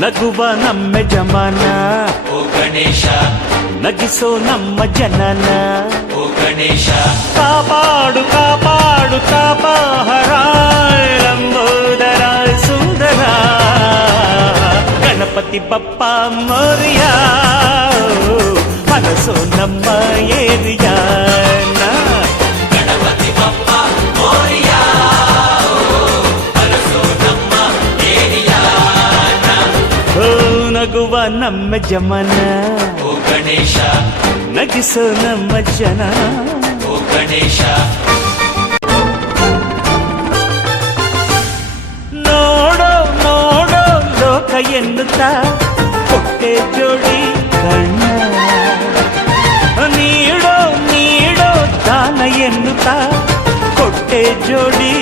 ನಗುವ ನಮ್ಮ ಜಮಾನ ಓ ಗಣೇಶ ನಗಿಸೋ ನಮ್ಮ ಜನನ ಓ ಗಣೇಶ ಕಾಪಾಡು ಕಾಪಾಡು ತಾಪಹರ ಲಂಬೋದರ ಸುಂದರ ಗಣಪತಿ ಬಪ್ಪ ಮೋರಿಯ ಮನಸ್ಸು ನಮ್ಮ ಏರಿಯಾನ ಗಣಪತಿ ಬಪ್ಪ ಮೋರಿಯ ಮನಸ್ಸು ನಮ್ಮ ಏರಿಯಾನ ಓ ನಗುವ ನಮ್ಮ ಜಮನ ಓ ಗಣೇಶ ನಗಿಸೋ ನಮ್ಮ ಜನ ಓ ಗಣೇಶ ನೋಡೋ ನೋಡೋ ಲೋಕ ಎನ್ನುತ್ತಾ ಹೊಟ್ಟೆ ಜೋಡಿ ಕಣ್ಣ ನೀಡೋ ನೀಡೋ ದಾನ ಎನ್ನುತ್ತಾ ಹೊಟ್ಟೆ ಜೋಡಿ